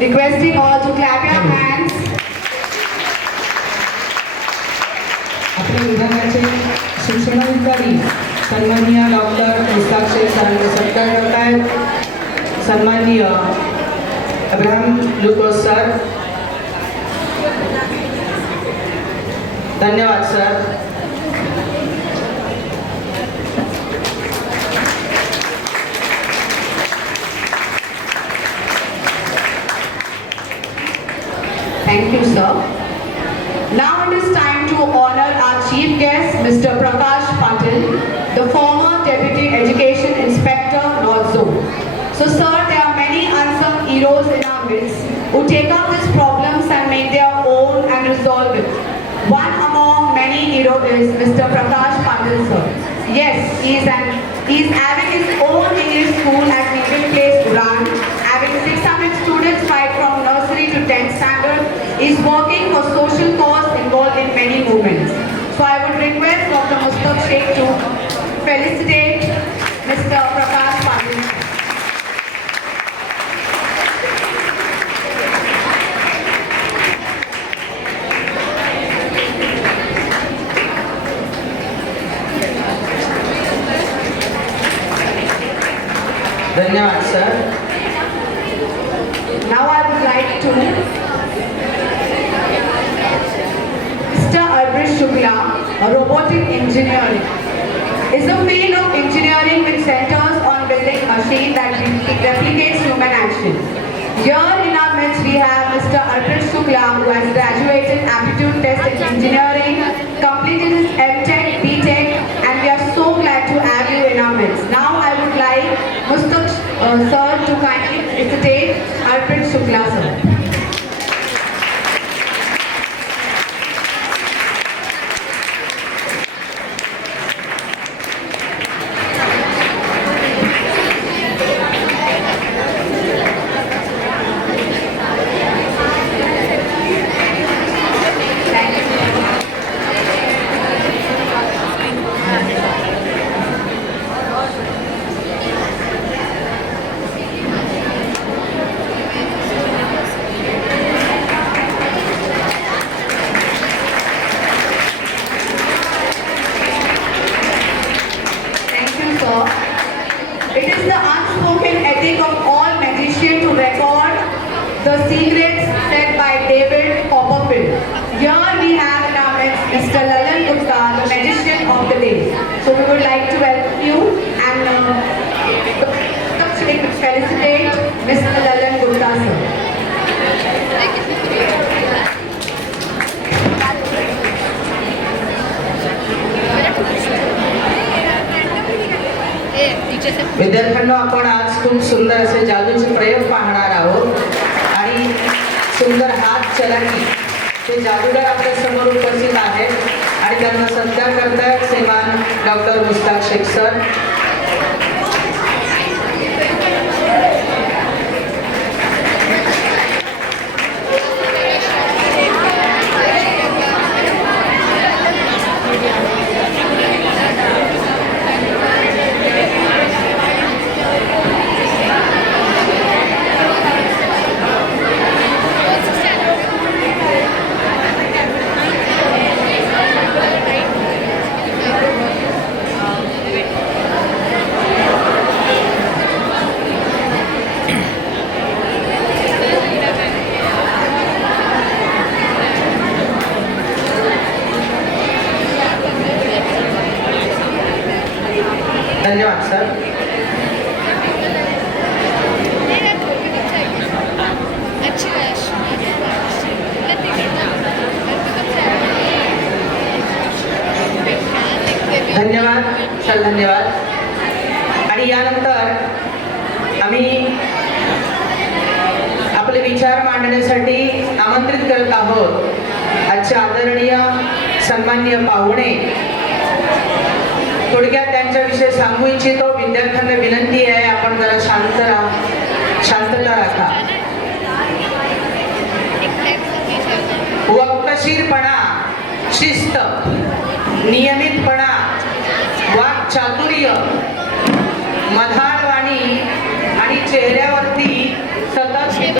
Requesting all to clap your hands. आपल्या विभागाचे शिक्षणाधिकारी सन्माननीय डॉक्टर मुस्ताक शेख सरांचा सत्कार करतायत. सन्माननीय अब्राहम लुकोस सर. धन्यवाद sir. Thank you, sir. Now it is time to honor our chief guest, Mr. Prakash Patil, the former Deputy Education Inspector, North Zone. So, sir, there are many unsung heroes in our midst who take up these problems and make their own and resolve it. One among many heroes is Mr. Prakash Patil, sir. Yes, he is having his own English school at Meeting Place, Uran, having 600 students right from nursery to 10th standard. He is working for social cause involved in many movements. So I would request Dr. Mustaq Sheikh to felicitate Mr. Prakash Patil. धन्यवाद sir. Now I would like to Mr. Arvind Shukla, robotic engineering, is a field of engineering which centers on building machine that replicates human action. Here in our midst we have Mr. Arvind Shukla, who has graduated aptitude test in engineering, completed his M.Tech, B.Tech, and we are so glad to have you in our midst. Now I would like Mustaq sir to kindly felicitate Arvind Shukla sir. It is the unspoken ethic of all magicians to record the secrets said by David Copperfield. Here we have in our midst Mr. Lalan Gupta, the magician of the day. So we would like to welcome you and felicitate Mr. Lalan Gupta sir. विद्यार्थ्यांना आपण आज खूप सुंदर असे जादूचे प्रयोग पाहणार आहोत आणि सुंदर हात चलाकी ते जादूगार आपल्या समोर उपस्थित आहेत आणि त्यांना सत्कार करतायत श्रीमान डॉक्टर मुस्ताक शेख सर. धन्यवाद सर. धन्यवाद सर. धन्यवाद. आणि यानंतर आम्ही आपले विचार मांडण्यासाठी आमंत्रित करत आहोत आजचे आदरणीय सन्माननीय पाहुणे. थोडक्यात त्यांच्याविषयी सांगू इच्छितो. विद्यार्थ्यांना विनंती आहे आपण जरा शांतता राखा. वक्तशीरपणा, शिस्त, नियमितपणा, वाक्चातुर्य, मधाळ वाणी आणि चेहऱ्यावरती